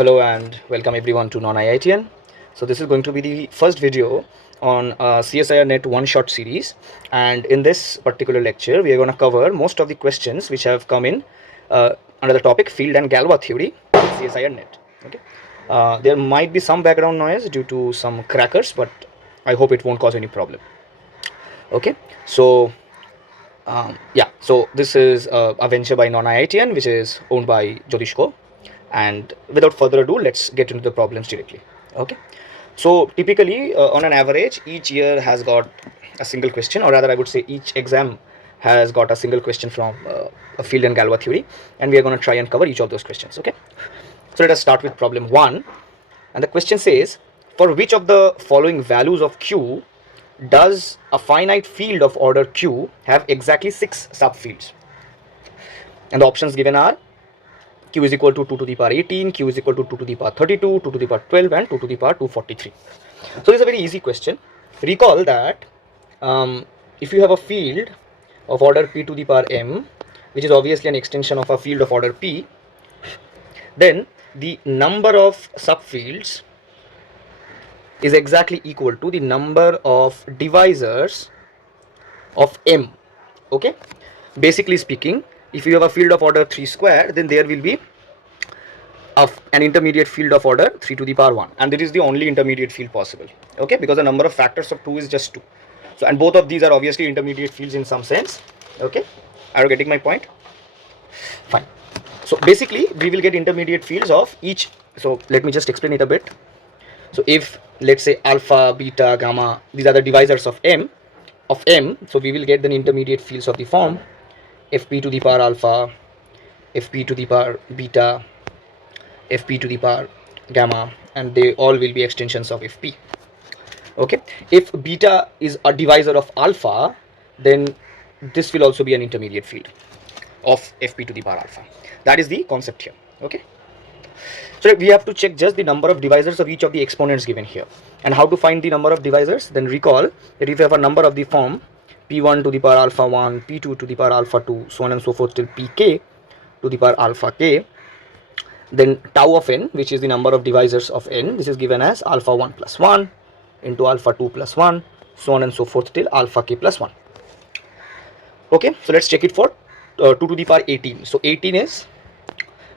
Hello and welcome everyone to Non-IITian. So this is going to be the first video on CSIR NET one-shot series, and in this particular lecture we are going to cover most of the questions which have come in under the topic Field and Galois theory CSIR NET. Okay, there might be some background noise due to some crackers, but I hope it won't cause any problem. Okay, so so this is a venture by Non-IITian which is owned by Jadavpur. And without further ado, let's get into the problems directly. Okay, so typically on an average each year has got a single question, or rather I would say each exam has got a single question from a Field and Galois theory, and we are going to try and cover each of those questions. Okay, so let us start with problem 1, and the question says, for which of the following values of Q does a finite field of order Q have exactly 6 subfields? And the options given are Q is equal to 2 to the power 18, Q is equal to 2 to the power 32, 2 to the power 12, and 2 to the power 243. So it's a very easy question. Recall that if you have a field of order P to the power M, which is obviously an extension of a field of order P, then the number of subfields is exactly equal to the number of divisors of M. Okay, basically speaking, if you have a field of order 3 square, then there will be an intermediate field of order 3 to the power 1, and it is the only intermediate field possible. Okay, because the number of factors of 2 is just 2. So, and both of these are obviously intermediate fields in some sense. Okay, are you getting my point? Fine. So basically we will get intermediate fields of each. So let me just explain it a bit. So if let's say alpha, beta, gamma, these are the divisors of M, so we will get the intermediate fields of the form fp to the power alpha, fp to the power beta, fp to the power gamma, and they all will be extensions of fp. Okay, if beta is a divisor of alpha, then this will also be an intermediate field of fp to the power alpha. That is the concept here. Okay, so we have to check just the number of divisors of each of the exponents given here. And how to find the number of divisors? Then recall that if you have a number of the form p1 to the power alpha 1, p2 to the power alpha 2, so on and so forth till pk to the power alpha k, then tau of n, which is the number of divisors of n, this is given as alpha 1 plus 1 into alpha 2 plus 1, so on and so forth till alpha k plus 1. Okay, so let's check it for 2 to the power 18. So 18 is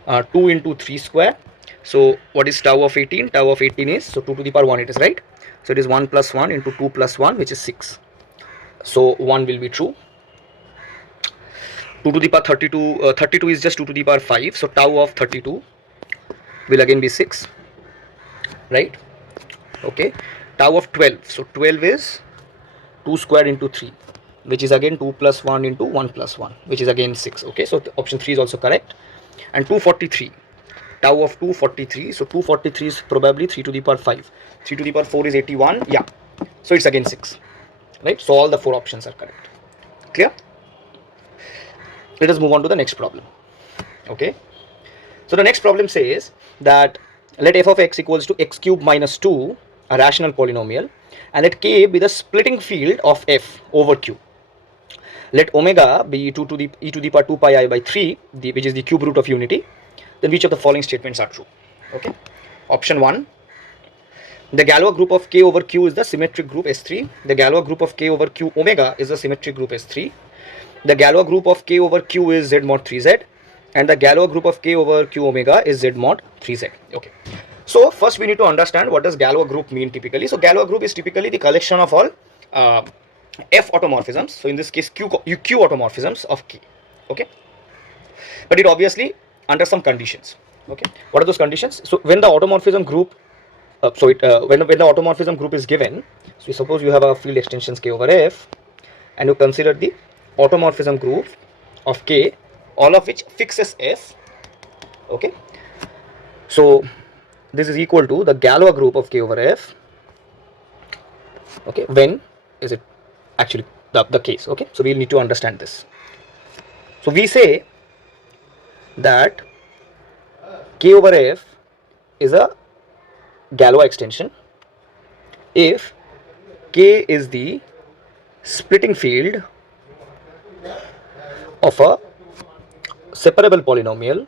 2 into 3 square. So what is tau of 18? Tau of 18 is, so 2 to the power 1 it is, right? So it is 1 plus 1 into 2 plus 1, which is 6. So 1 will be true. 2 to the power 32, 32 is just 2 to the power 5. So tau of 32 will again be 6, right? Okay, tau of 12. So 12 is 2 square into 3, which is again 2 plus 1 into 1 plus 1, which is again 6. Okay, so option 3 is also correct. And 243, tau of 243, so 243 is probably 3 to the power 5, 3 to the power 4 is 81, yeah, so it's again 6, right? So all the 4 options are correct. Clear? Let us move on to the next problem. Okay, so the next problem says that let f of x equals to x cube minus 2, a rational polynomial, and let k be the splitting field of f over q. Let omega be 2 to the e to the power 2 pi I by 3, which is the cube root of unity. Then which of the following statements are true? Okay, option 1, the Galois group of k over q is the symmetric group S3. The Galois group of k over q omega is the symmetric group S3. The Galois group of k over q is z mod 3z, and the Galois group of k over q omega is z mod 3z. Okay, so first we need to understand what does Galois group mean typically. So Galois group is typically the collection of all f automorphisms. So in this case q automorphisms of k. Okay, but it obviously under some conditions. Okay, what are those conditions? So when the automorphism group when the automorphism group is given, so suppose you have a field extensions k over f, and you consider the automorphism group of k, all of which fixes f. Okay, so this is equal to the Galois group of k over f. Okay, when is it actually the case? Okay, so we'll need to understand this. So we say that k over f is a Galois extension if k is the splitting field of a separable polynomial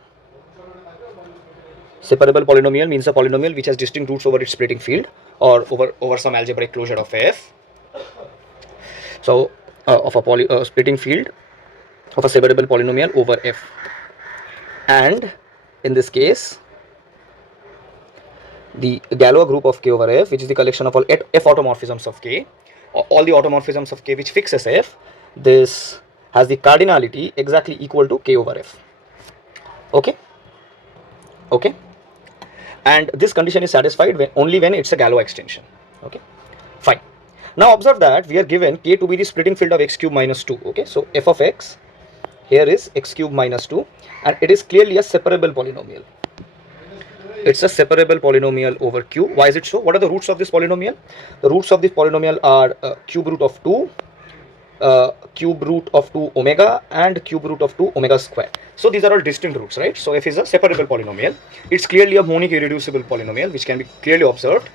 Separable polynomial means a polynomial which has distinct roots over its splitting field or over some algebraic closure of f. So of a splitting field of a separable polynomial over f, and in this case the Galois group of k over f, which is the collection of all f automorphisms of k, all the automorphisms of k which fixes f, this has the cardinality exactly equal to k over f. Okay, okay, and this condition is satisfied only when it's a Galois extension. Okay, fine. Now observe that we are given k to be the splitting field of x cube minus 2. Okay, so f of x here is x cube minus 2, and it is clearly a separable polynomial. It's a separable polynomial over q. Why is it so? What are the roots of this polynomial? The roots of this polynomial are cube root of 2, cube root of 2 omega, and cube root of 2 omega square. So these are all distinct roots, right? So f is a separable polynomial. It's clearly a monic irreducible polynomial, which can be clearly observed.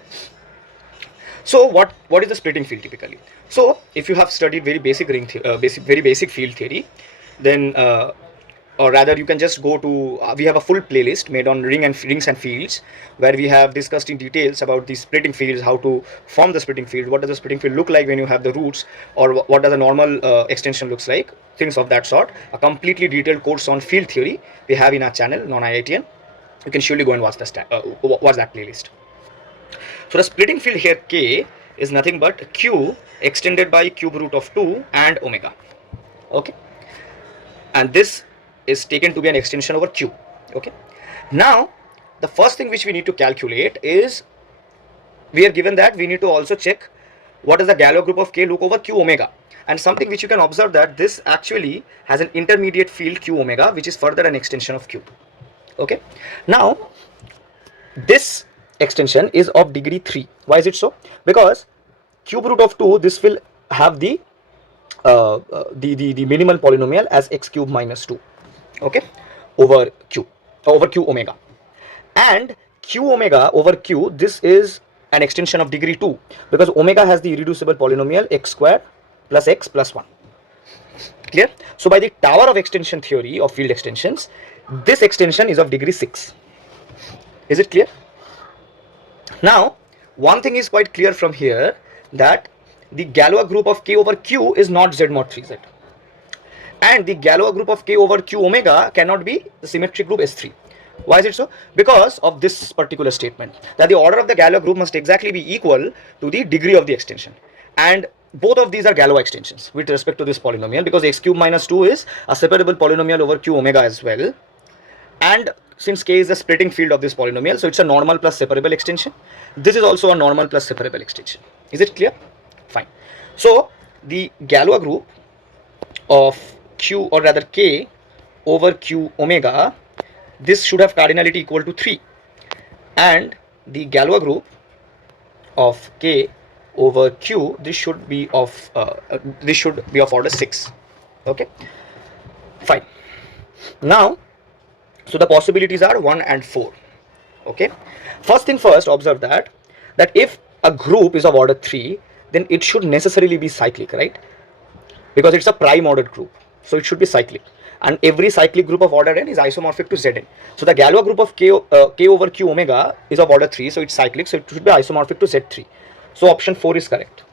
So what is the splitting field typically? So if you have studied very basic very basic field theory, then or rather you can just go to we have a full playlist made on rings and fields, where we have discussed in details about the splitting fields, how to form the splitting field, what does the splitting field look like when you have the roots, or what does a normal extension looks like, things of that sort. A completely detailed course on field theory we have in our channel, non-IITian. You can surely go and watch that playlist. So the splitting field here k is nothing but q extended by cube root of 2 and omega. Okay, and this is taken to be an extension over q. Okay, now the first thing which we need to calculate is, we are given that we need to also check what does the Galois group of k look over q omega, and something which you can observe that this actually has an intermediate field q omega, which is further an extension of q. Okay, now this extension is of degree 3. Why is it so? Because cube root of 2, this will have the minimal polynomial as x cube minus 2. Okay, over q omega, and q omega over q, this is an extension of degree 2, because omega has the irreducible polynomial x square plus x plus 1. Clear? So by the tower of extension theory of field extensions, this extension is of degree 6. Is it clear? Now one thing is quite clear from here, that the Galois group of k over q is not z mod 3z, and the Galois group of k over q omega cannot be the symmetric group S3. Why is it so? Because of this particular statement, that the order of the Galois group must exactly be equal to the degree of the extension, and both of these are Galois extensions with respect to this polynomial, because x cube minus 2 is a separable polynomial over q omega as well, and since k is the splitting field of this polynomial, so it's a normal plus separable extension. This is also a normal plus separable extension. Is it clear? Fine. So the Galois group of q, or rather k over q omega, this should have cardinality equal to 3, and the Galois group of k over q, this should be of order 6. Okay, fine. Now, so the possibilities are 1 and 4. Okay, first thing first, observe that if a group is of order 3, then it should necessarily be cyclic, right? Because it's a prime ordered group, so it should be cyclic, and every cyclic group of order n is isomorphic to Zn. So the Galois group of k over q omega is of order 3, so it's cyclic, so it should be isomorphic to Z3. So option 4 is correct,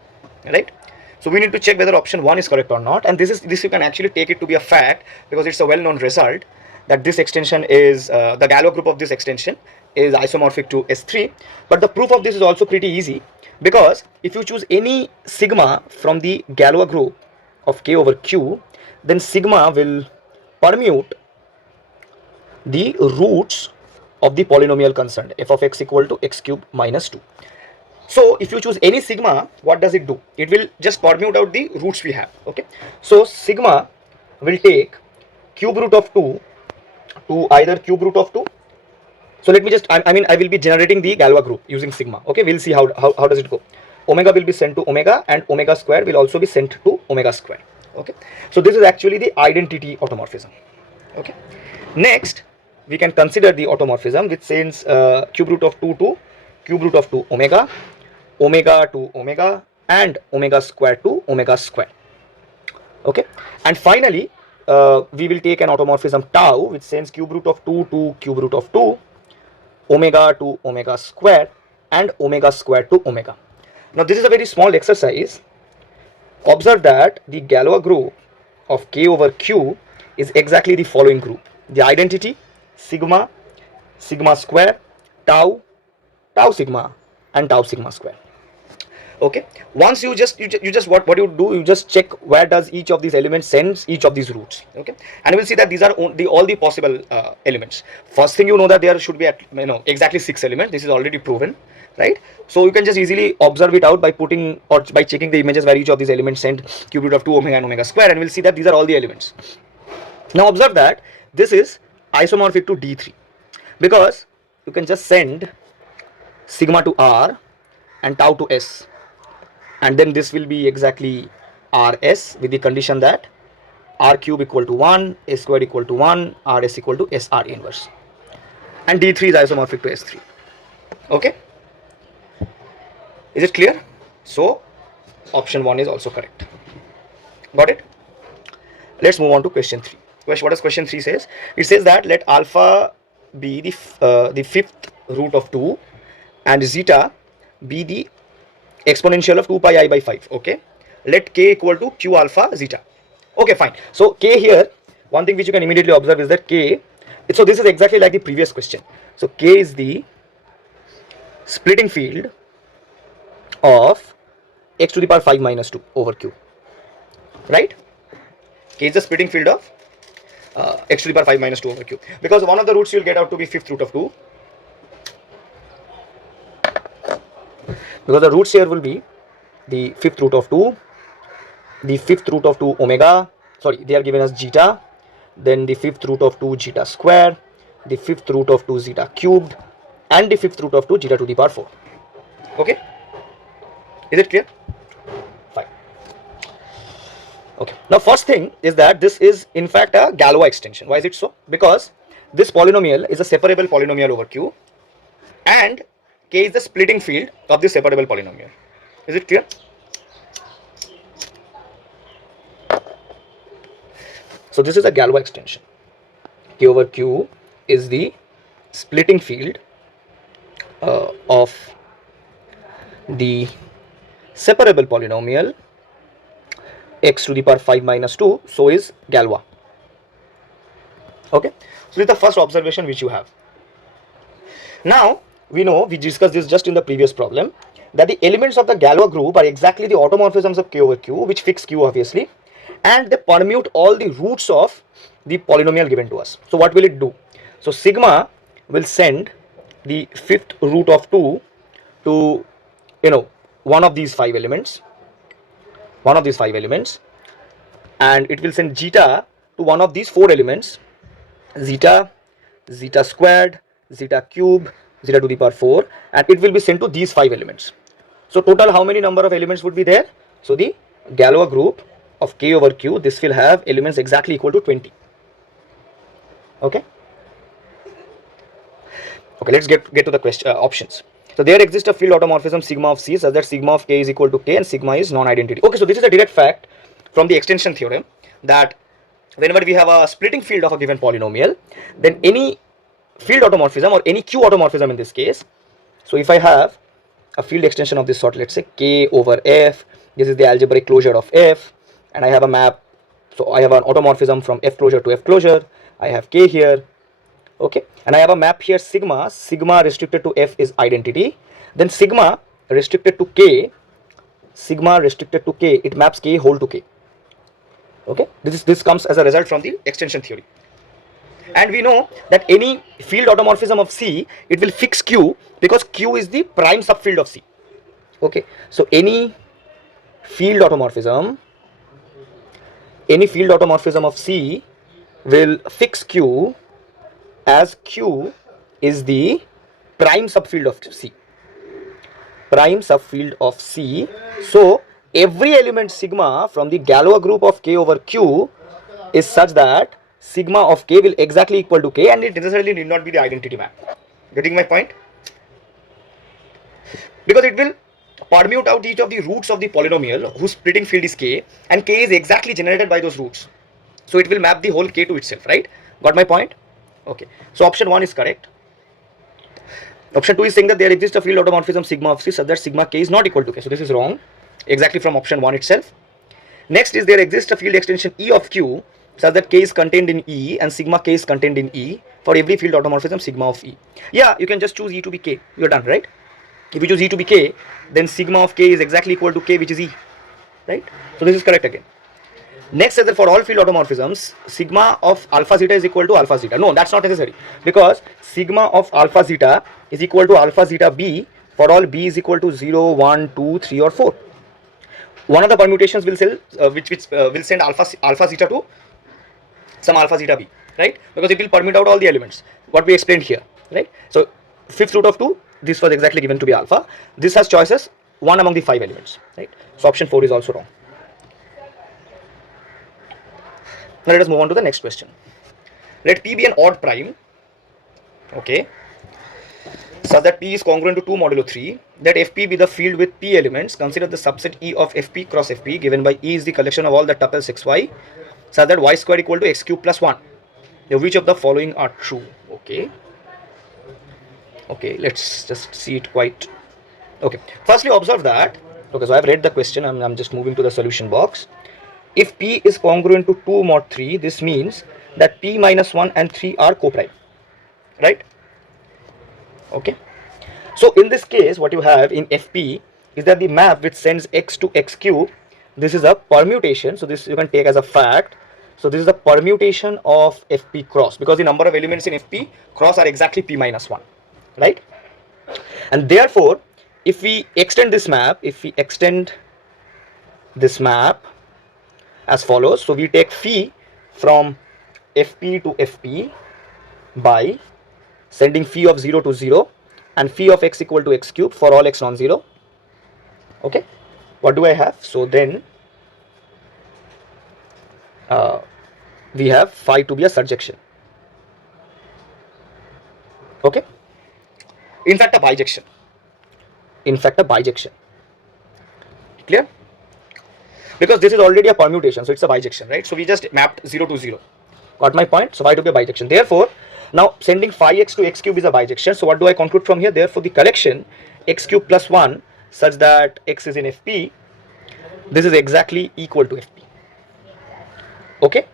right? So we need to check whether option 1 is correct or not, and this you can actually take it to be a fact, because it's a well-known result that this extension is the Galois group of this extension is isomorphic to S3. But the proof of this is also pretty easy, because if you choose any sigma from the Galois group of k over q, then sigma will permute the roots of the polynomial concerned, f of x equal to x cube minus 2. So if you choose any sigma, what does it do? It will just permute out the roots we have. Okay, so sigma will take cube root of 2 to either cube root of 2. So let me just, I will be generating the Galois group using sigma. Okay, we'll see how does it go. Omega will be sent to omega, and omega square will also be sent to omega square. Okay, so this is actually the identity automorphism. Okay, next we can consider the automorphism, which sends cube root of 2 to cube root of 2 omega, omega to omega, and omega square to omega square. Okay, and finally we will take an automorphism tau, which sends cube root of 2 to cube root of 2, omega to omega square and omega square to omega. Now this is a very small exercise. Observe that the Galois group of k over q is exactly the following group. The identity sigma, sigma square, tau, tau sigma and tau sigma square. Okay, once you just what you do, you just check where does each of these elements sends each of these roots. Okay, and you will see that these are all the possible elements. First thing, you know that there should be at exactly 6 elements. This is already proven, right? So you can just easily observe it out by putting or by checking the images where each of these elements send cube root of 2 omega and omega square, and we'll see that these are all the elements. Now observe that this is isomorphic to D3 because you can just send sigma to R and tau to S, and then this will be exactly Rs with the condition that R cube equal to 1, S square equal to 1, Rs equal to SR inverse, and D3 is isomorphic to S3. Okay, is it clear? So option 1 is also correct. Got it? Let's move on to question 3. What does question 3 says? It says that let alpha be the fifth root of 2 and zeta be the exponential of 2 pi I by 5. Okay, let k equal to q alpha zeta. Okay, fine. So k here, one thing which you can immediately observe is that k, so this is exactly like the previous question. So k is the splitting field of x to the power 5 minus 2 over q, right? K is the splitting field of x to the power 5 minus 2 over q, because one of the roots you will get out to be fifth root of 2, because the roots here will be the fifth root of 2, the fifth root of 2 omega, sorry, they are given as zeta, then the fifth root of 2 zeta square, the fifth root of 2 zeta cubed, and the fifth root of 2 zeta to the power 4. Okay, is it clear? Fine. Okay, now first thing is that this is in fact a Galois extension. Why is it so? Because this polynomial is a separable polynomial over q, and k is the splitting field of this separable polynomial. Is it clear? So this is a Galois extension. K over q is the splitting field of the separable polynomial x to the power 5 minus 2, so is Galois. Okay, so this is the first observation which you have. Now we know, we discussed this just in the previous problem, that the elements of the Galois group are exactly the automorphisms of k over q, which fix q obviously, and they permute all the roots of the polynomial given to us. So what will it do? So sigma will send the fifth root of 2 to one of these 5 elements, and it will send zeta to one of these 4 elements, zeta, zeta squared, zeta cube, zeta to the power 4, and it will be sent to these 5 elements. So total how many number of elements would be there? So the Galois group of k over q, this will have elements exactly equal to 20. Okay, let's get to the question options. So there exists a field automorphism sigma of c such that sigma of k is equal to k and sigma is non-identity. Okay, so this is a direct fact from the extension theorem that whenever we have a splitting field of a given polynomial, then any field automorphism or any q automorphism in this case, so if I have a field extension of this sort, let's say k over f, this is the algebraic closure of f, and I have a map, so I have an automorphism from f closure to f closure, I have k here, okay, and I have a map here sigma restricted to f is identity, then sigma restricted to k, it maps k whole to k. Okay, this comes as a result from the extension theory. And we know that any field automorphism of C, it will fix Q because Q is the prime subfield of C. Okay, so any field automorphism of C will fix Q as Q is the prime subfield of C. So every element sigma from the Galois group of K over Q is such that sigma of K will exactly equal to K, and it necessarily need not be the identity map. Getting my point? Because it will permute out each of the roots of the polynomial whose splitting field is K, and K is exactly generated by those roots. So it will map the whole K to itself, right? Got my point? Okay. So option 1 is correct. Option 2 is saying that there exists a field automorphism sigma of C such that sigma k is not equal to k. So this is wrong, exactly from option 1 itself. Next is there exists a field extension E of Q such that k is contained in E and sigma k is contained in E for every field automorphism sigma of E. Yeah, you can just choose E to be k. You're done, right? If you choose E to be k, then sigma of k is exactly equal to k, which is E, right? So this is correct again. Next says that for all field automorphisms, sigma of alpha zeta is equal to alpha zeta. No, that's not necessary, because sigma of alpha zeta is equal to alpha zeta b for all b is equal to 0, 1, 2, 3 or 4. One of the permutations will sell, which will send alpha zeta to some alpha zeta b, right? Because it will permute out all the elements, what we explained here, right? So fifth root of 2, this was exactly given to be alpha. This has choices 1 among the 5 elements, right? So option 4 is also wrong. Now let us move on to the next question. Let P be an odd prime, okay, such that P is congruent to 2 modulo 3, that Fp be the field with P elements. Consider the subset E of Fp cross Fp, given by E is the collection of all the tuples xy, such that y square equal to x cube plus 1. Now, which of the following are true? Okay, let's just see it quite. Okay, firstly observe that, okay, so I have read the question, I'm just moving to the solution box. If P is congruent to 2 mod 3, this means that P minus 1 and 3 are co-prime, right? Okay. So in this case, what you have in Fp is that the map which sends x to x cube, this is a permutation. So this you can take as a fact. So this is the permutation of Fp cross, because the number of elements in Fp cross are exactly P minus 1, right? And therefore, if we extend this map, as follows. So we take phi from Fp to Fp by sending phi of 0 to 0 and phi of x equal to x cube for all x non-zero. Okay, what do I have? So then we have phi to be a surjection. Okay, in fact a bijection. Clear? Because this is already a permutation, so it's a bijection, right? So we just mapped 0 to 0. Got my point? So phi to be a bijection. Therefore, now sending phi x to x cube is a bijection. So what do I conclude from here? Therefore, the collection x cube plus 1 such that x is in Fp, this is exactly equal to Fp. Okay.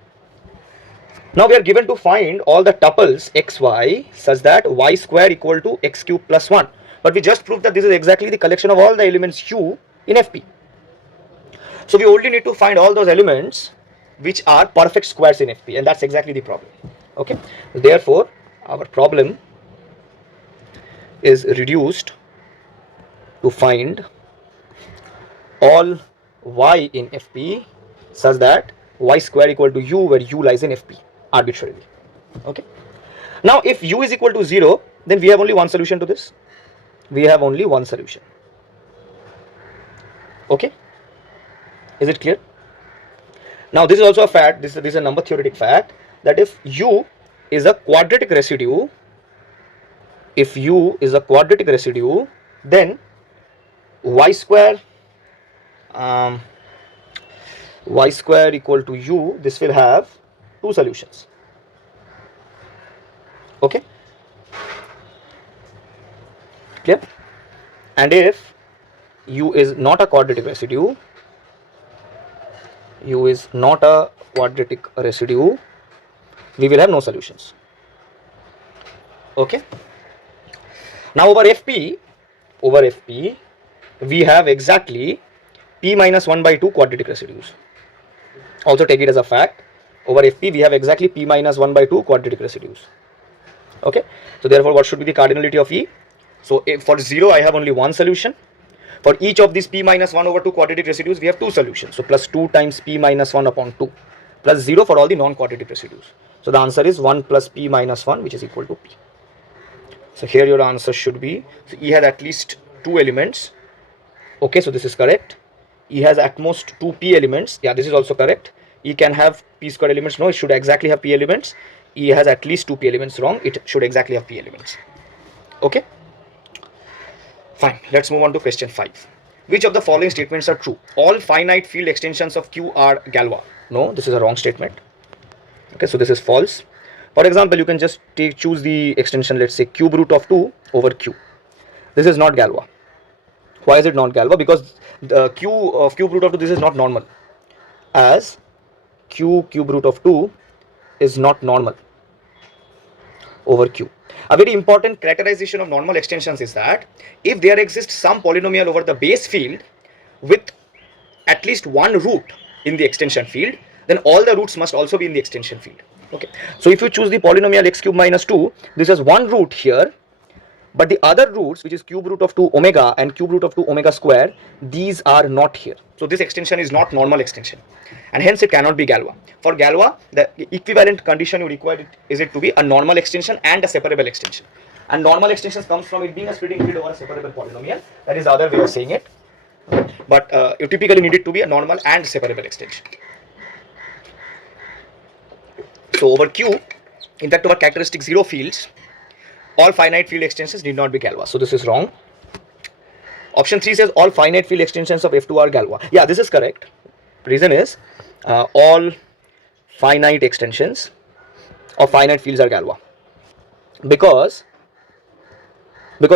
Now we are given to find all the tuples xy such that y square equal to x cube plus 1. But we just proved that this is exactly the collection of all the elements u in Fp. So we only need to find all those elements which are perfect squares in Fp, and that's exactly the problem. Okay, therefore our problem is reduced to find all y in Fp such that y square equal to u, where u lies in Fp arbitrarily. Okay, now if u is equal to 0, then we have only one solution to this. Okay, is it clear? Now this is also a fact, this is a number theoretic fact, that if u is a quadratic residue, then y square equal to u, this will have two solutions. Okay, clear? And if u is not a quadratic residue, we will have no solutions. Okay, now over Fp we have exactly p minus 1 by 2 quadratic residues. Also take it as a fact, over Fp we have exactly p minus 1 by 2 quadratic residues. Okay, so therefore what should be the cardinality of E? So if for 0 I have only one solution. For each of these p minus 1 over 2 quadratic residues, we have two solutions. So plus 2 times p minus 1 upon 2 plus 0 for all the non-quadratic residues. So the answer is 1 plus p minus 1, which is equal to p. So here your answer should be, so E has at least 2 elements. Okay, so this is correct. E has at most 2 p elements. Yeah, this is also correct. E can have p square elements. No, it should exactly have p elements. E has at least 2 p elements. Wrong, it should exactly have p elements. Okay. Fine, let's move on to question 5. Which of the following statements are true? All finite field extensions of Q are Galois. No, this is a wrong statement. Okay, so this is false. For example, you can just choose the extension, let's say cube root of 2 over q. This is not Galois. Why is it not Galois? Because the q of cube root of 2, this is not normal, as cube root of 2 is not normal over q. A very important characterization of normal extensions is that if there exists some polynomial over the base field with at least one root in the extension field, then all the roots must also be in the extension field. Okay, so if you choose the polynomial x cube minus 2, this has one root here, but the other roots, which is cube root of 2 omega and cube root of 2 omega square, these are not here. So this extension is not normal extension, and hence it cannot be Galois. For Galois, the equivalent condition you require is it to be a normal extension and a separable extension. And normal extensions comes from it being a splitting field over a separable polynomial. That is the other way of saying it. But you typically need it to be a normal and separable extension. So over Q, in fact, over characteristic 0 fields, all finite field extensions need not be Galois. So this is wrong. Option 3 says all finite field extensions of F2 are Galois. Yeah, this is correct. Reason is all finite extensions of finite fields are Galois. Because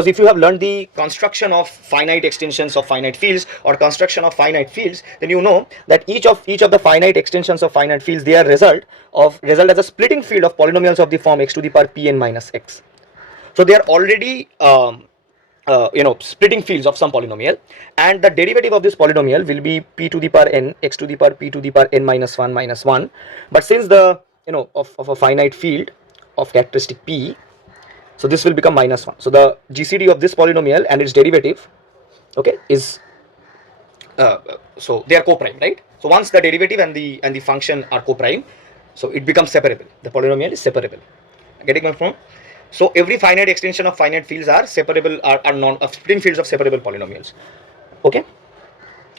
if you have learned the construction of finite extensions of finite fields or construction of finite fields, then you know that each of the finite extensions of finite fields, they are result as a splitting field of polynomials of the form x to the power pn minus x. So they are already splitting fields of some polynomial, and the derivative of this polynomial will be p to the power n x to the power p to the power n minus 1 minus 1. But since the of a finite field of characteristic p, so this will become minus 1. So the GCD of this polynomial and its derivative, okay, is so they are co-prime, right? So once the derivative and the function are co-prime, so it becomes separable. The polynomial is separable. Getting my point? So every finite extension of finite fields are separable, are splitting fields of separable polynomials. Okay.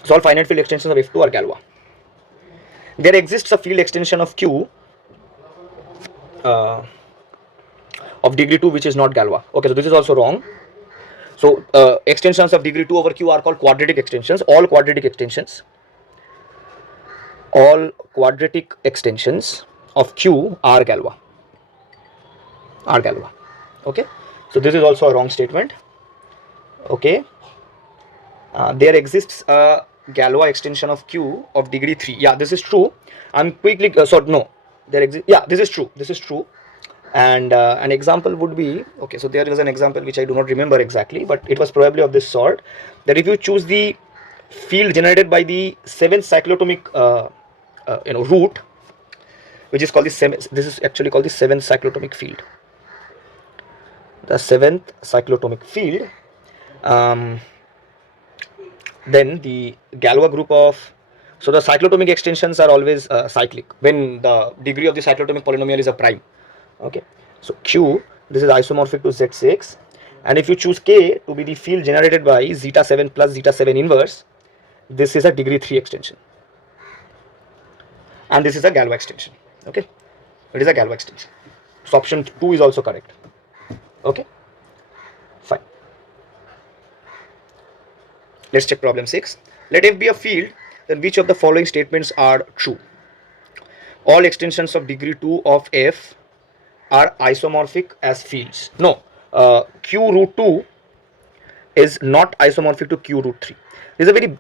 So all finite field extensions of F2 are Galois. There exists a field extension of Q of degree 2 which is not Galois. Okay, so this is also wrong. So extensions of degree 2 over Q are called quadratic extensions. All quadratic extensions of Q are Galois. Okay, so this is also a wrong statement. Okay, there exists a Galois extension of Q of degree 3. Yeah, this is true. I'm quickly this is true. And an example would be, okay, so there is an example which I do not remember exactly, but it was probably of this sort, that if you choose the field generated by the 7th cyclotomic root, which is called this is actually called the 7th cyclotomic field. The 7th cyclotomic field, then the Galois group of, so the cyclotomic extensions are always cyclic when the degree of the cyclotomic polynomial is a prime. Okay, so Q, this is isomorphic to Z6, and if you choose K to be the field generated by zeta 7 plus zeta 7 inverse, this is a degree 3 extension, and this is a Galois extension. Okay, it is a Galois extension. So option 2 is also correct. Okay, fine. Let's check problem 6. Let F be a field, then which of the following statements are true? All extensions of degree 2 of F are isomorphic as fields. No, Q root 2 is not isomorphic to Q root 3. This is a very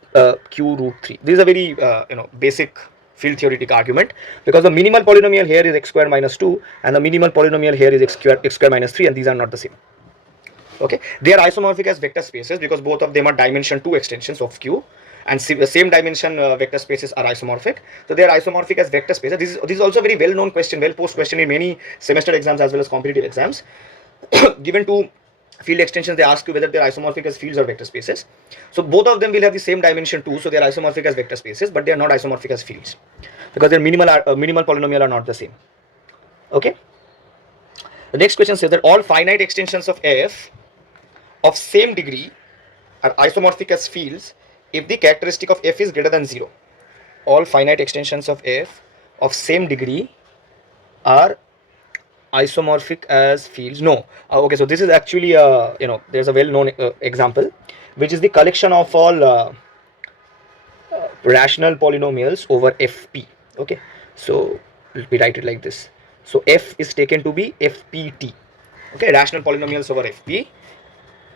Q root 3. This is a very basic field theoretic argument, because the minimal polynomial here is x square minus 2 and the minimal polynomial here is x square minus 3, and these are not the same. Okay, they are isomorphic as vector spaces because both of them are dimension 2 extensions of Q, and same dimension vector spaces are isomorphic. So they are isomorphic as vector spaces. This is also a very well known question, well posed question in many semester exams as well as competitive exams. Given two field extensions, they ask you whether they are isomorphic as fields or vector spaces. So both of them will have the same dimension 2, so they are isomorphic as vector spaces, but they are not isomorphic as fields because their minimal polynomial are not the same. Okay. The next question says that all finite extensions of F of same degree are isomorphic as fields if the characteristic of F is greater than 0. All finite extensions of F of same degree are isomorphic as fields. No. Okay, so this is actually there's a well-known example, which is the collection of all rational polynomials over Fp. Okay, so let me write it like this. So f is taken to be fpt. Okay, rational polynomials over fp.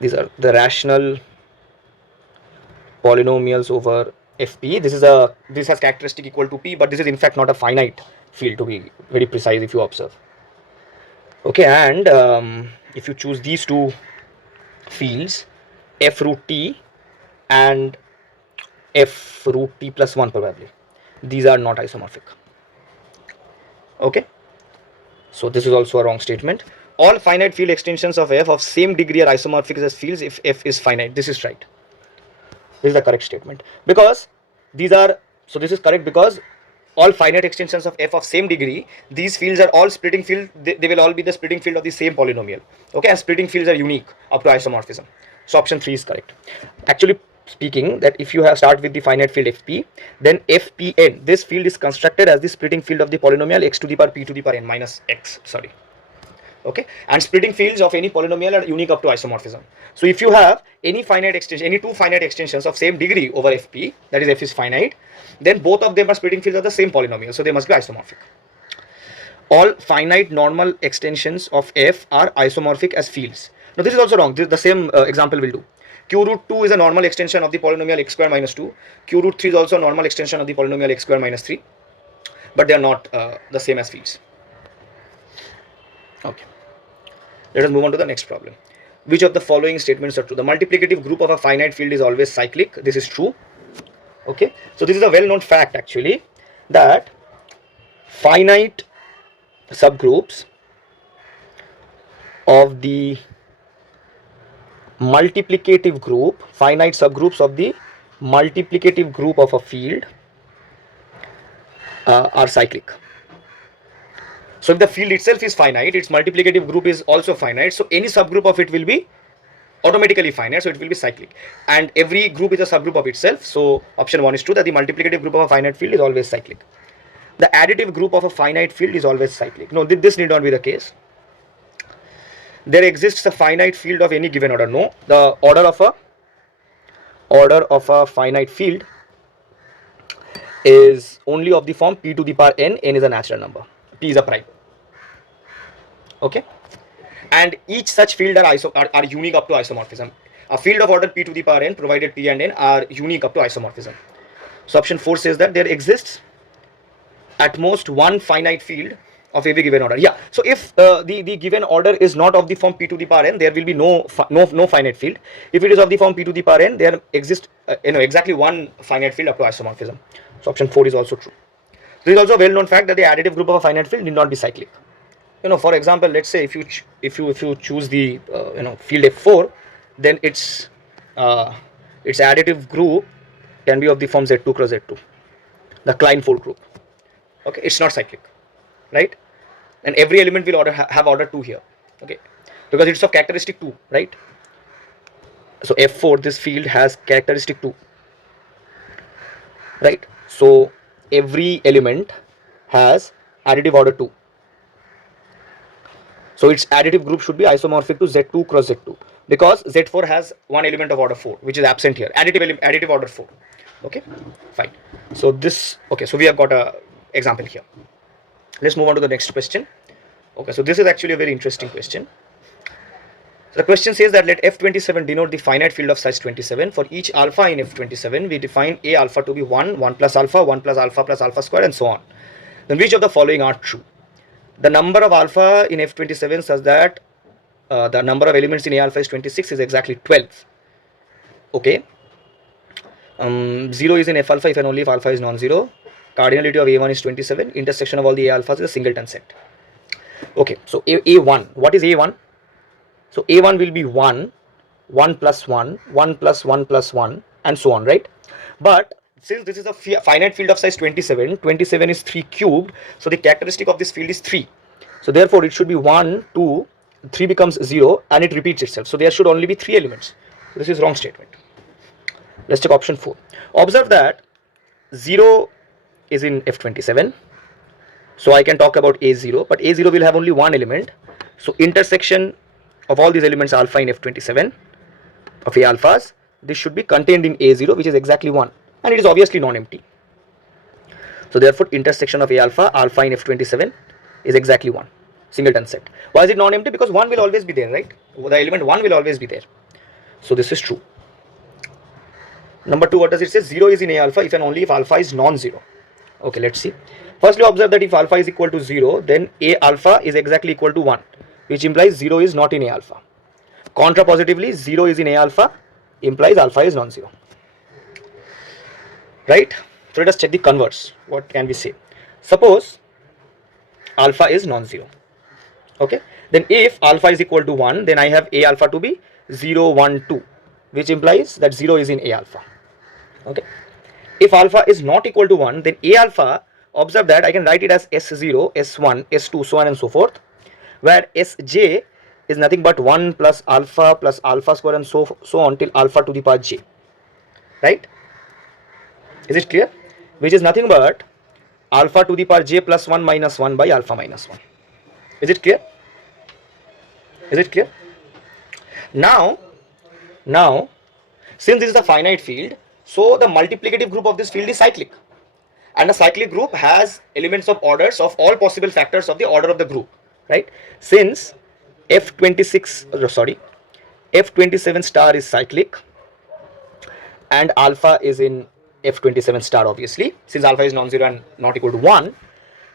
These are the rational polynomials over fp. This has characteristic equal to p, but this is in fact not a finite field, to be very precise, if you observe. Okay, and if you choose these two fields, f root t and f root t plus 1, probably these are not isomorphic. Okay, so this is also a wrong statement. All finite field extensions of f of same degree are isomorphic as fields if f is finite. This is right. This is the correct statement, because these are, so this is correct because all finite extensions of f of same degree, these fields are all splitting field, they will all be the splitting field of the same polynomial. Okay, and splitting fields are unique up to isomorphism. So option 3 is correct. Actually speaking, that if you have start with the finite field fp, then fpn, this field is constructed as the splitting field of the polynomial x to the power p to the power n minus x, sorry. Okay, and splitting fields of any polynomial are unique up to isomorphism. So if you have any finite extension, any two finite extensions of same degree over fp, that is f is finite, then both of them are splitting fields of the same polynomial, so they must be isomorphic. All finite normal extensions of f are isomorphic as fields. Now this is also wrong. This is the same example will do. Q root 2 is a normal extension of the polynomial x square minus 2. Q root 3 is also a normal extension of the polynomial x square minus 3, but they are not the same as fields. Okay, let us move on to the next problem. Which of the following statements are true? The multiplicative group of a finite field is always cyclic. This is true. Okay, so this is a well-known fact actually, that finite subgroups of the multiplicative group, finite subgroups of the multiplicative group of a field are cyclic. So if the field itself is finite, its multiplicative group is also finite, so any subgroup of it will be automatically finite, so it will be cyclic, and every group is a subgroup of itself. So option 1 is true, that the multiplicative group of a finite field is always cyclic. The additive group of a finite field is always cyclic. No, this need not be the case. There exists a finite field of any given order. No, the order of a finite field is only of the form p to the power n. N is a natural number, p is a prime. Okay, and each such field are unique up to isomorphism. A field of order p to the power n, provided p and n are unique up to isomorphism. So option 4 says that there exists at most one finite field of every given order. Yeah, so if the given order is not of the form p to the power n, there will be no finite field. If it is of the form p to the power n, there exists exactly one finite field up to isomorphism. So option 4 is also true. There is also a well-known fact that the additive group of a finite field need not be cyclic. For example, let's say if you choose the field f4, then its additive group can be of the form z2 cross z2, the Klein-Fold group. Okay, it's not cyclic, right? And every element will have order 2 here. Okay, because it's of characteristic 2, right? So f4, this field has characteristic 2, right? So every element has additive order 2. So its additive group should be isomorphic to z2 cross z2, because z4 has one element of order 4, which is absent here. Additive order 4. Okay, fine. So so we have got a example here. Let's move on to the next question. Okay, so this is actually a very interesting question. So the question says that let f27 denote the finite field of size 27. For each alpha in f27, we define a alpha to be 1, 1 plus alpha, 1 plus alpha square, and so on. Then which of the following are true? The number of alpha in f27 such that the number of elements in a alpha is 26 is exactly 12. Okay. 0 is in f alpha if and only if alpha is non-zero. Cardinality of a1 is 27. Intersection of all the a alphas is a singleton set. Okay, so a1, what is a1? So a1 will be 1, 1 plus 1, 1 plus 1 plus 1, and so on, right? But since this is a finite field of size 27, 27 is 3 cubed, so the characteristic of this field is 3. So therefore it should be 1, 2, 3 becomes 0, and it repeats itself. So there should only be 3 elements. This is wrong statement. Let's check option 4. Observe that 0 is in f27. So I can talk about a0, but a0 will have only one element. So intersection of all these elements alpha in f27 of a alphas, this should be contained in a0, which is exactly 1, and it is obviously non-empty. So therefore intersection of a alpha in f27 is exactly 1, singleton set. Why is it non-empty? Because 1 will always be there, right? The element 1 will always be there. So this is true. Number 2, what does it say? 0 is in A alpha if and only if alpha is non-zero. Okay, let's see. Firstly, observe that if alpha is equal to 0, then A alpha is exactly equal to 1, which implies 0 is not in A alpha. Contrapositively, 0 is in A alpha implies alpha is non-zero. Right? So let us check the converse. What can we say? Suppose alpha is non-zero. Okay, then if alpha is equal to 1, then I have A alpha to be 0, 1, 2, which implies that 0 is in A alpha. Okay, if alpha is not equal to 1, then A alpha, observe that I can write it as S0, S1, S2, so on and so forth, where Sj is nothing but 1 plus alpha square and so on till alpha to the power j. Right? Is it clear? Which is nothing but alpha to the power j plus 1 minus 1 by alpha minus 1. Is it clear? Is it clear? Now, since this is a finite field, so the multiplicative group of this field is cyclic. And a cyclic group has elements of orders of all possible factors of the order of the group. Right? Since F27 star is cyclic and alpha is in F27 star, obviously, since alpha is non-zero and not equal to 1,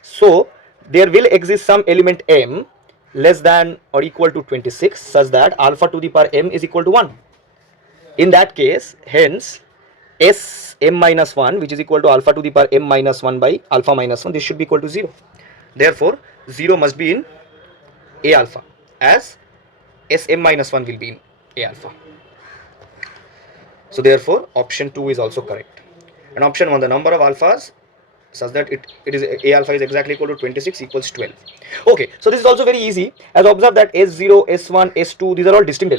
so there will exist some element m less than or equal to 26 such that alpha to the power m is equal to 1. In that case, hence Sm minus 1, which is equal to alpha to the power m minus 1 by alpha minus 1, this should be equal to 0. Therefore, 0 must be in A alpha, as Sm minus 1 will be in A alpha. So therefore, option 2 is also correct. And option 1, the number of alphas such that it is A alpha is exactly equal to 26 equals 12. Okay, so this is also very easy, as observe that S0, S1, S2, these are all distinct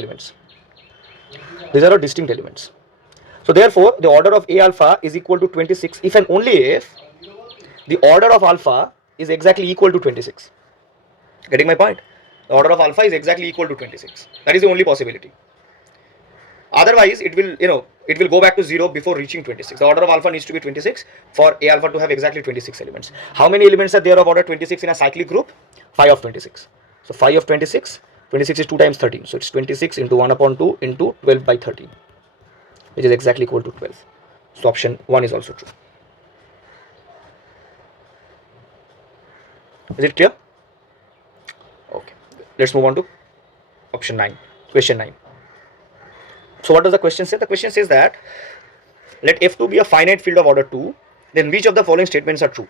elements. So therefore, the order of A alpha is equal to 26 if and only if the order of alpha is exactly equal to 26. Getting my point? The order of alpha is exactly equal to 26. That is the only possibility. Otherwise, it will go back to 0 before reaching 26. The order of alpha needs to be 26 for A alpha to have exactly 26 elements. How many elements are there of order 26 in a cyclic group? 5 of 26. So 5 of 26, 26 is 2 times 13. So it's 26 into 1 upon 2 into 12 by 13, which is exactly equal to 12. So option 1 is also true. Is it clear? Okay. Let's move on to option 9, question 9. So what does the question say? The question says that let F2 be a finite field of order 2, then which of the following statements are true?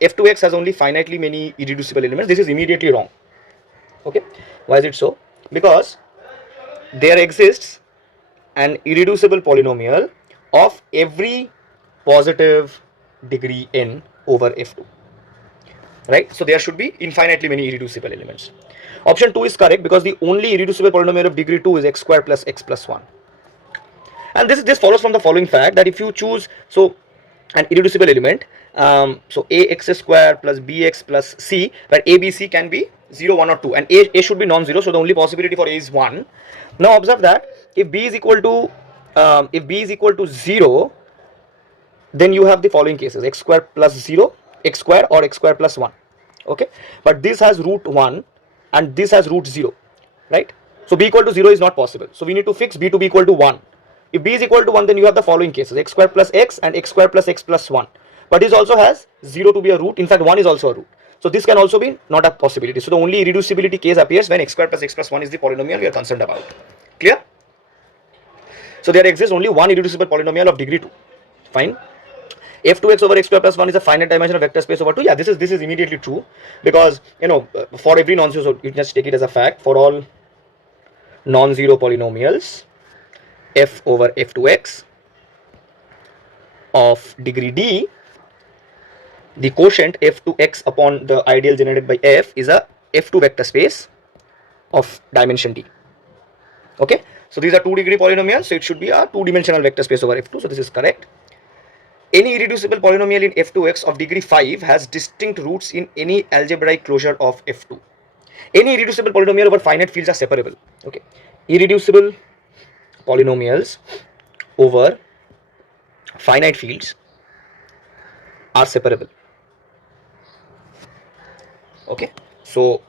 F2x has only finitely many irreducible elements. This is immediately wrong. Okay. Why is it so? Because there exists an irreducible polynomial of every positive degree n over F2. Right? So there should be infinitely many irreducible elements. Option 2 is correct because the only irreducible polynomial of degree 2 is x square plus x plus 1. And this follows from the following fact that if you choose an irreducible element, so ax square plus bx plus c, where a, b, c can be 0, 1 or 2, and a should be non-zero, so the only possibility for a is 1. Now observe that if b is equal to 0, then you have the following cases: x square plus 0, x square, or x square plus 1. Okay, but this has root 1 and this has root 0, right? So b equal to 0 is not possible, so we need to fix b to be equal to 1. If b is equal to 1, then you have the following cases: x square plus x and x square plus x plus 1. But this also has 0 to be a root. In fact, 1 is also a root. So this can also be not a possibility. So the only irreducibility case appears when x square plus x plus 1 is the polynomial we are concerned about. Clear? So there exists only one irreducible polynomial of degree 2. Fine. F2x over x square plus 1 is a finite dimensional vector space over 2. Yeah, this is immediately true, because for every non-zero, so you just take it as a fact, for all non-zero polynomials f over f2x of degree d, the quotient f2x upon the ideal generated by f is a f2 vector space of dimension d. Okay, so these are 2-degree polynomials, so it should be a 2-dimensional vector space over f2. So this is correct. Any irreducible polynomial in f2x of degree 5 has distinct roots in any algebraic closure of f2. Any irreducible polynomial over finite fields are separable. Okay, irreducible polynomials over finite fields are separable. Okay, so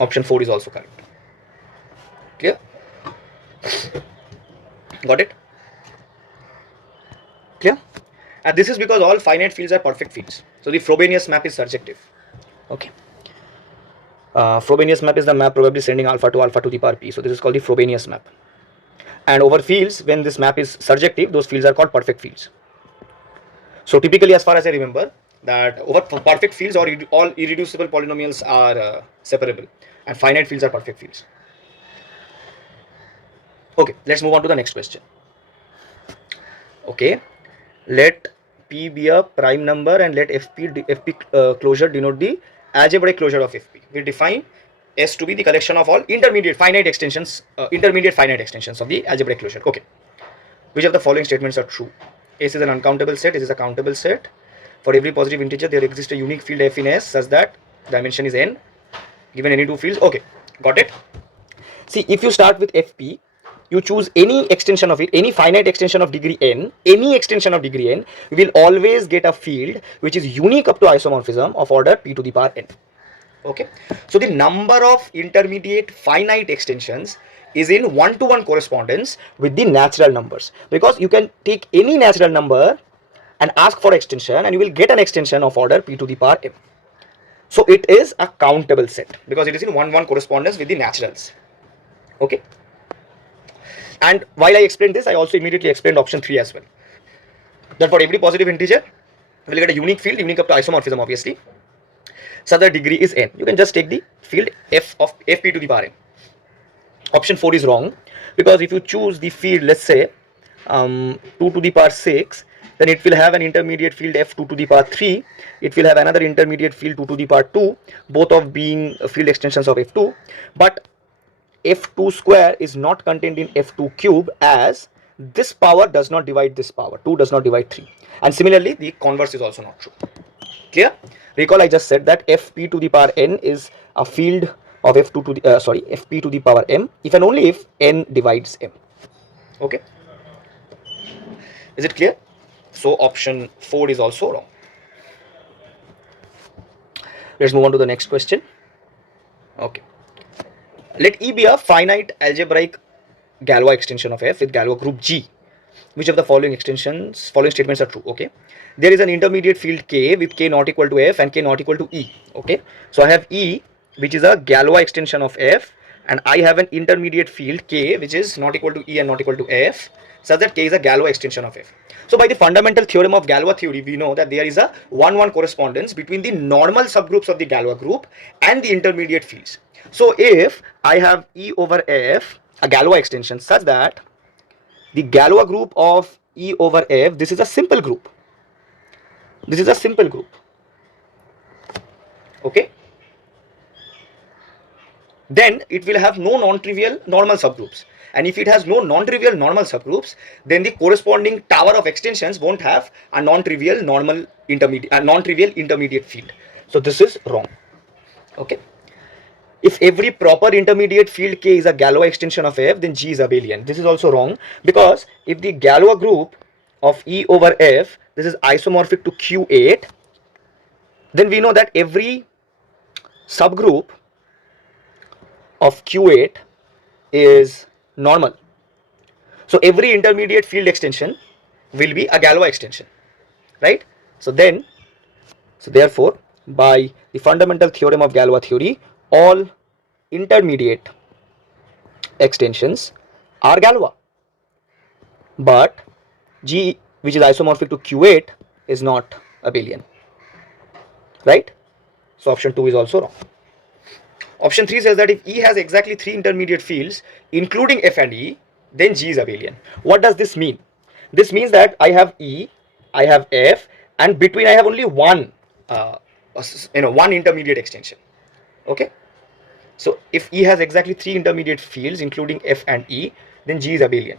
option 4 is also correct. Clear? Got it? Clear? And this is because all finite fields are perfect fields. So the Frobenius map is surjective. Okay. Frobenius map is the map probably sending alpha to the power p. So this is called the Frobenius map. And over fields, when this map is surjective, those fields are called perfect fields. So typically, as far as I remember, that over perfect fields or all irreducible polynomials are separable, and finite fields are perfect fields. Okay, let's move on to the next question. Okay, let P be a prime number and let FP closure denote the algebraic closure of FP. We define S to be the collection of all intermediate finite extensions of the algebraic closure. Okay, which of the following statements are true? S is an uncountable set, S is a countable set. For every positive integer, there exists a unique field f in S such that dimension is n, given any two fields. Okay, got it? See, if you start with fp, you choose any extension of it, any finite extension of degree n, any extension of degree n, you will always get a field which is unique up to isomorphism of order p to the power n. Okay, so the number of intermediate finite extensions is in one-to-one correspondence with the natural numbers, because you can take any natural number and ask for extension and you will get an extension of order p to the power m. So it is a countable set because it is in one-to-one correspondence with the naturals. Okay, and while I explained this, I also immediately explained option 3 as well, that for every positive integer we will get a unique field unique up to isomorphism, obviously, so the degree is n. You can just take the field f of fp to the power n. Option 4 is wrong, because if you choose the field, let's say 2 to the power 6, then it will have an intermediate field f2 to the power 3, it will have another intermediate field 2 to the power 2, both of being field extensions of f2, but f2 square is not contained in f2 cube, as this power does not divide this power, 2 does not divide 3, and similarly the converse is also not true. Clear? Recall I just said that fp to the power n is a field of f2 to the fp to the power m if and only if n divides m. Okay, is it clear? So option 4 is also wrong. Let's move on to the next question. Okay, let E be a finite algebraic Galois extension of f with Galois group G. Which of the following statements are true? Okay, there is an intermediate field k with k not equal to f and k not equal to E. Okay, so I have E, which is a Galois extension of f, and I have an intermediate field k which is not equal to E and not equal to f, such that k is a Galois extension of f. So by the fundamental theorem of Galois theory, we know that there is a 1-1 correspondence between the normal subgroups of the Galois group and the intermediate fields. So if I have E over f, a Galois extension, such that the Galois group of E over f, this is a simple group. This is a simple group. Okay, then it will have no non-trivial normal subgroups, and if it has no non-trivial normal subgroups, then the corresponding tower of extensions won't have a non-trivial intermediate field. So this is wrong. Okay, if every proper intermediate field k is a Galois extension of f, then G is abelian. This is also wrong, because if the Galois group of E over f, this is isomorphic to Q8, then we know that every subgroup of Q8 is normal. So every intermediate field extension will be a Galois extension, right? So therefore, by the fundamental theorem of Galois theory, all intermediate extensions are Galois, but G, which is isomorphic to Q8, is not abelian, right? So option 2 is also wrong. Option 3 says that if E has exactly 3 intermediate fields including F and E, then G is abelian. What does this mean? This means that I have E, I have F, and between I have only one intermediate extension. Okay, so if E has exactly 3 intermediate fields including F and E, then G is abelian.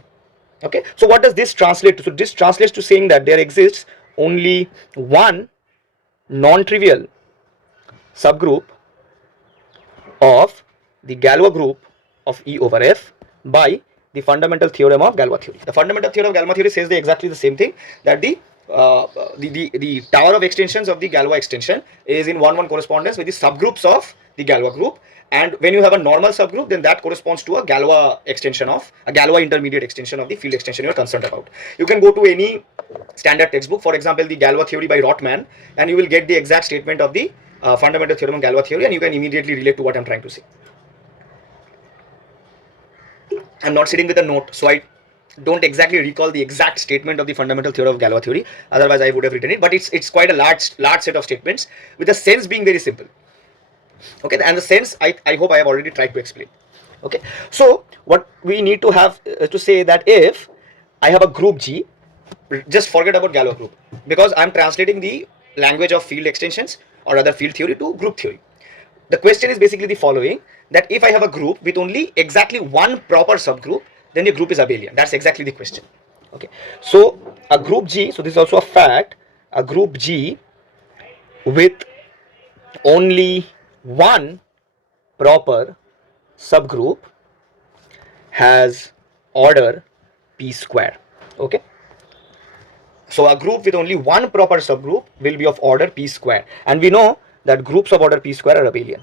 Okay, so what does this translate to? So this translates to saying that there exists only one non-trivial subgroup of the Galois group of E over F by the fundamental theorem of Galois theory. The fundamental theorem of Galois theory says exactly the same thing, that the the tower of extensions of the Galois extension is in 1-1 correspondence with the subgroups of the Galois group. And when you have a normal subgroup, then that corresponds to a Galois extension of a Galois intermediate extension of the field extension you are concerned about. You can go to any standard textbook, for example, the Galois theory by Rotman, and you will get the exact statement of the fundamental theorem of Galois theory, and you can immediately relate to what I'm trying to say. I'm not sitting with a note, so I don't exactly recall the exact statement of the fundamental theorem of Galois theory. Otherwise, I would have written it. But it's quite a large set of statements, with the sense being very simple. Okay, and the sense I hope I have already tried to explain. Okay, so what we need to have to say that if I have a group G, just forget about Galois group, because I'm translating the language of field extensions or rather field theory to group theory. The question is basically the following, that if I have a group with only exactly one proper subgroup, then the group is abelian. That's exactly the question. Okay, so a group G, so this is also a fact, a group G with only one proper subgroup has order p square. Okay, so a group with only one proper subgroup will be of order p square, and we know that groups of order p square are abelian.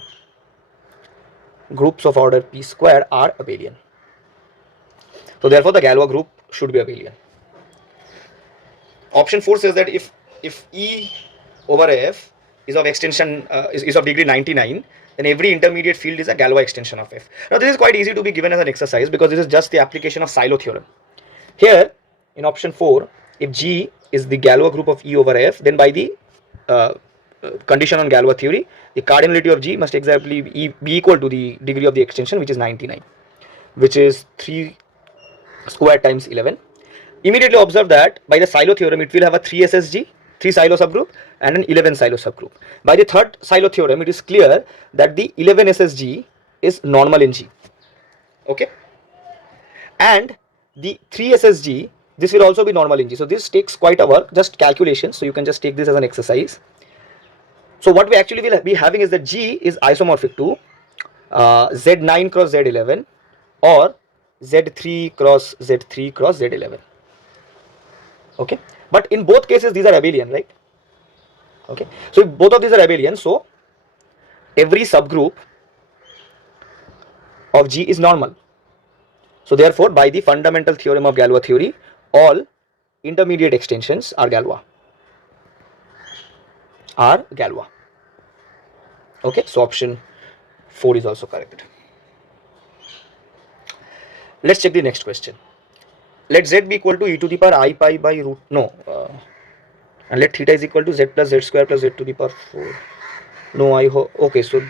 Groups of order p square are abelian. So therefore the Galois group should be abelian. Option 4 says that if E over F is of extension is of degree 99, then every intermediate field is a Galois extension of F. Now this is quite easy to be given as an exercise, because this is just the application of Silo theorem. Here in option 4, if G is the Galois group of E over F, then by the condition on Galois theory, the cardinality of G must exactly be equal to the degree of the extension, which is 99, which is 3 square times 11. Immediately observe that by the Silo theorem it will have a 3 SSG, 3 Silo subgroup, and an 11 Silo subgroup. By the third Silo theorem, it is clear that the 11 SSG is normal in G. Okay, and the 3 SSG, this will also be normal in G. So this takes quite a work, just calculation. So you can just take this as an exercise. So what we actually will be having is that G is isomorphic to Z9 cross Z11 or Z3 cross Z3 cross Z11. Okay, but in both cases these are abelian, right? Okay, so if both of these are abelian, so every subgroup of G is normal. So therefore by the fundamental theorem of Galois theory, all intermediate extensions are Galois. Okay, so option 4 is also correct. Let's check the next question. Let Z be equal to e to the power I pi by root, and let theta is equal to Z plus Z square plus Z to the power 4. Okay, so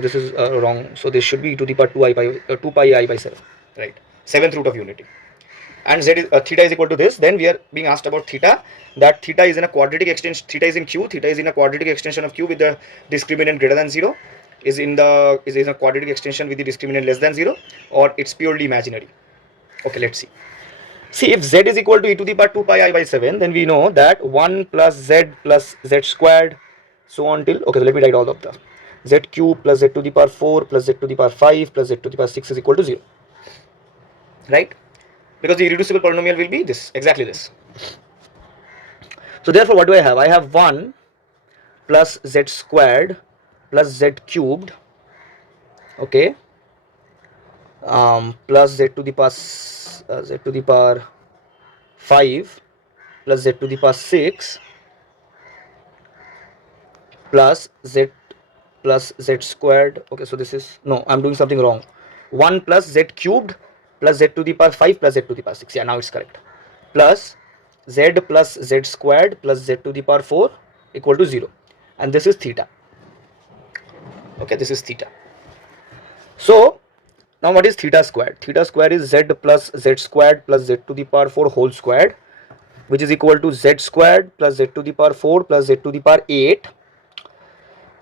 this is wrong. So this should be e to the power 2 pi I by 7, right? 7th root of unity. And Z is, theta is equal to this. Then we are being asked about theta, that theta is in a quadratic extension, theta is in Q, theta is in a quadratic extension of Q with the discriminant greater than 0, is in a quadratic extension with the discriminant less than 0, or it's purely imaginary. Okay, let's see. See, if Z is equal to e to the power 2 pi I by 7, then we know that 1 plus Z squared, so on till, okay, so let me write all of the Z cube plus Z to the power 4 plus Z to the power 5 plus Z to the power 6 is equal to 0, right? Because the irreducible polynomial will be this, exactly this. So therefore what do I have? I have 1 plus Z squared plus Z cubed, okay, plus Z to the power 5 plus Z to the power 6 plus Z squared. Okay, so this is, no, I'm doing something wrong. 1 plus Z cubed plus Z to the power 5 plus Z to the power 6. Yeah, now it's correct. Plus Z squared plus Z to the power 4 equal to 0. And this is theta. Okay, this is theta. So now what is theta squared? Theta squared is Z plus Z squared plus Z to the power 4 whole squared, which is equal to Z squared plus Z to the power 4 plus Z to the power 8.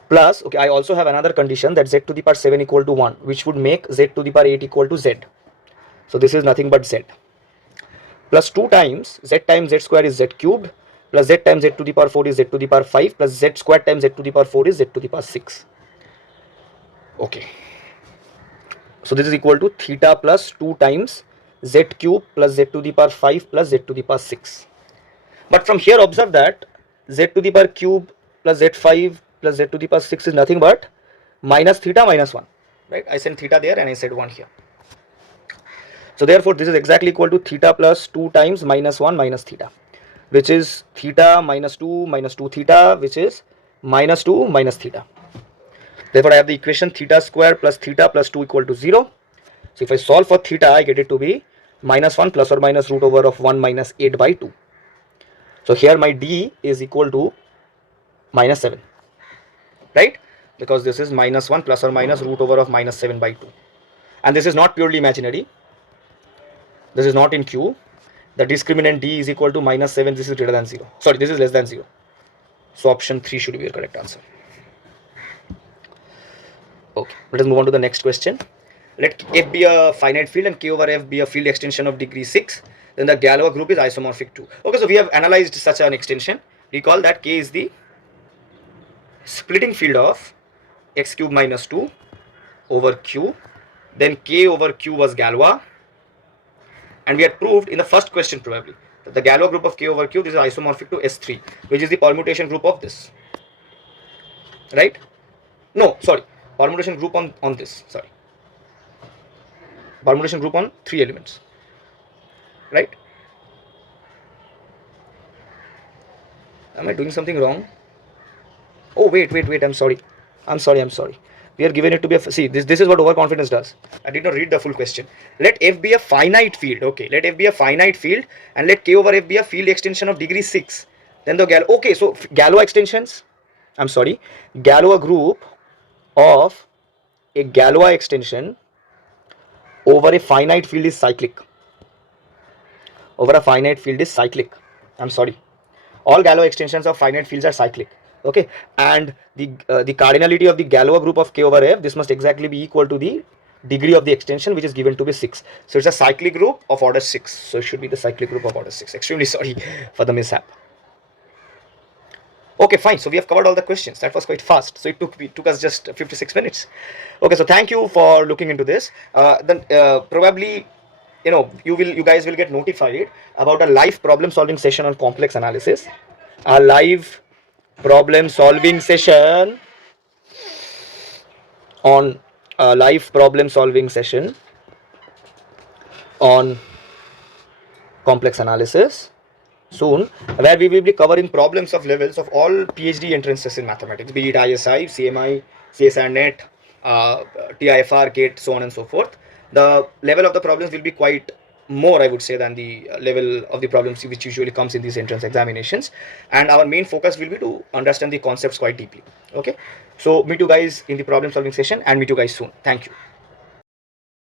Plus, okay, I also have another condition that Z to the power 7 equal to 1, which would make Z to the power 8 equal to Z. So this is nothing but Z. Plus 2 times Z square is Z cubed, plus Z times Z to the power 4 is Z to the power 5, plus Z squared times Z to the power 4 is Z to the power 6. Okay. So this is equal to theta plus 2 times Z cube plus Z to the power 5 plus Z to the power 6. But from here observe that z to the power cube plus z5 plus z to the power 6 is nothing but minus theta minus 1, right? I sent theta there and I said 1 here. So therefore this is exactly equal to theta plus 2 times minus 1 minus theta, which is theta minus 2 theta, which is minus 2 minus theta. Therefore I have the equation theta square plus theta plus 2 equal to 0. So if I solve for theta, I get it to be minus 1 plus or minus root over of 1 minus 8 by 2. So here my d is equal to minus 7, right? Because this is minus 1 plus or minus root over of minus 7 by 2. And this is not purely imaginary. This is not in Q. The discriminant d is equal to minus 7. This is greater than 0. Sorry, this is less than 0. So option 3 should be your correct answer. Okay, let us move on to the next question. Let F be a finite field and K over F be a field extension of degree 6. Then the Galois group is isomorphic too. Okay, so we have analyzed such an extension. Recall that K is the splitting field of x cube minus 2 over Q. Then K over Q was Galois. And we had proved in the first question probably that the Galois group of K over Q, this is isomorphic to S3, which is the permutation group of this. Right? No, sorry. Permutation group on this. Sorry. Permutation group on 3 elements. Right? Am I doing something wrong? Oh, wait. I'm sorry. We are given it to be a, see, this is what overconfidence does. I did not read the full question. Let F be a finite field. Okay, let F be a finite field and let K over F be a field extension of degree 6. Then the okay, so Galois extensions, Galois group of a Galois extension over a finite field is cyclic. All Galois extensions of finite fields are cyclic. Okay, and the cardinality of the Galois group of K over F, this must exactly be equal to the degree of the extension, which is given to be 6. So it's a cyclic group of order 6. So it should be the cyclic group of order 6. Extremely sorry for the mishap. Okay, fine. So we have covered all the questions. That was quite fast. So it took us just 56 minutes. Okay, so thank you for looking into this. Then probably, you guys will get notified about a live problem solving session on complex analysis. A live problem solving session on complex analysis soon, where we will be covering problems of levels of all PhD entrances in mathematics, be it ISI, CMI, CSIR NET, TIFR, GATE, so on and so forth. The level of the problems will be quite more, I would say, than the level of the problems which usually comes in these entrance examinations, and our main focus will be to understand the concepts quite deeply. Okay, so meet you guys in the problem solving session and meet you guys soon. Thank you.